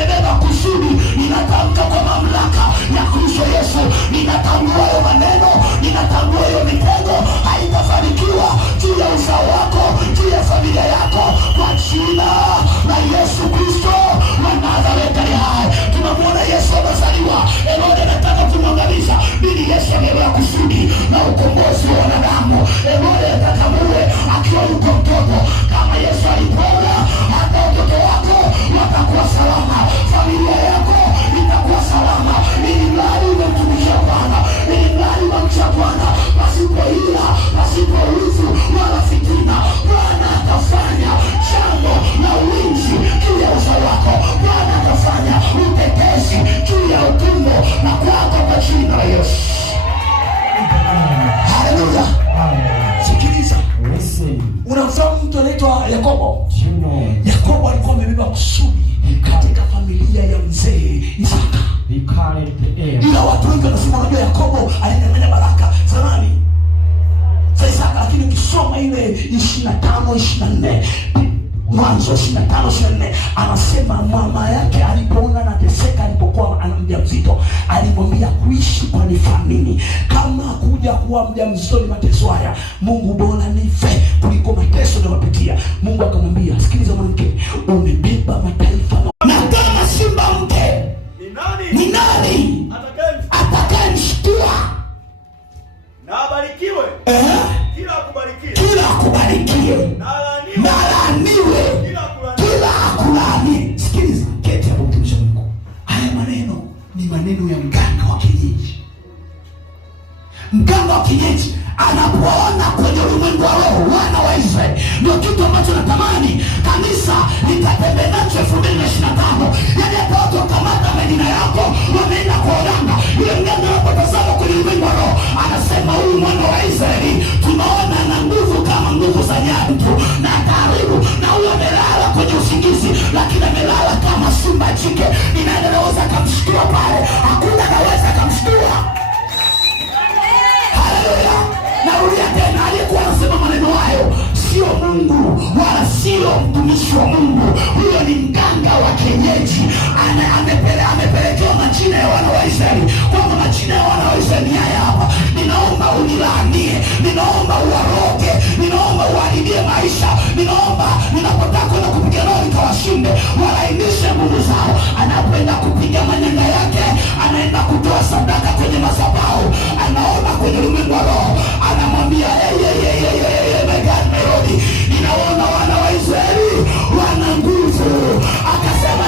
amebeba kusudi. Ninatamka kwa mamlaka ya Kristo Yesu, ninatambua hayo maneno, ninatambua hiyo mitego haitafanikiwa juu ya uzao wako, juu ya familia yako, kwa jina la Yesu Kristo wa Nazareti. Tunamwona Yesu amezaliwa, Herode anataka kumwangamiza, bili Yesu amebeba kusudi na ukombozi wa wanadamu. Herode anataka muwe akiwa yuko mtoto. Kama Yesu alipona, hata watoto wako watakuwa salama, familia yako itakuwa salama, ili mradi umemtumikia Bwana, ili mradi umemcha Bwana, pasipo hila, pasipo wivu wala fitina. Bwana atafanya jambo la ulinzi juu ya uzao wako. Bwana atafanya utetezi juu ya utumbo na kwako, kwa jina la Yesu. Haleluya. Sikiliza. Unamfahamu mtu anaitwa Yakobo? Yakobo alikuwa amebeba kusudi katika familia ya mzee Isaka. Ila watu wengi wanasema unajua Yakobo alinyang'anya baraka zamani za Isaka, lakini ukisoma ile 25-24 Mwanzo 25-24 anasema mama yake alipoona anateseka, alipokuwa ana mjamzito, alimwambia kuishi kwa nini? Kama kuja kuwa mjamzito ni mateso haya, Mungu bora nife kuliko mateso ninayopitia. Mungu akamwambia, sikiliza mwanamke, umebeba mataifa, na kama simba mke ni nani atakayemshtua? Na abarikiwe kila akubarikiwe, na laaniwe kila akulaani. Sikiliza, keti hapo mtumishi wa Mungu. Haya maneno ni maneno ya mganga wa kienyeji. Mganga wa kienyeji anapoona kwenye ulimwengu wa roho wana wa Israeli, ndio kitu ambacho natamani kanisa litatembea nacho 2025. Yaani hapo watu wakamata majina yako wameenda kwa waganga. Yule mganga anapotazama kwenye ulimwengu wa roho anasema, huyu mwana wa Israeli tunaona na nguvu kama nguvu za nyani tu na karibu, na huyu amelala kwenye usingizi, lakini amelala kama simba jike. Inaweza kumshtua pale, hakuna anaweza kumshtua. Haleluya. Narudia tena, aliyekuwa anasema maneno hayo sio Mungu wala sio mtumishi wa Mungu. Huyo ni mganga wa kienyeji. Amepelekewa majina ya wana wa Israeli, kwamba majina ya wana wa Israeli haya hapa. Ninaomba unilaanie, ninaomba uwaroge, ninaomba uharibie maisha, ninaomba ninapotaka na kupigana nikawashinde, walainishe nguvu zao. Anapoenda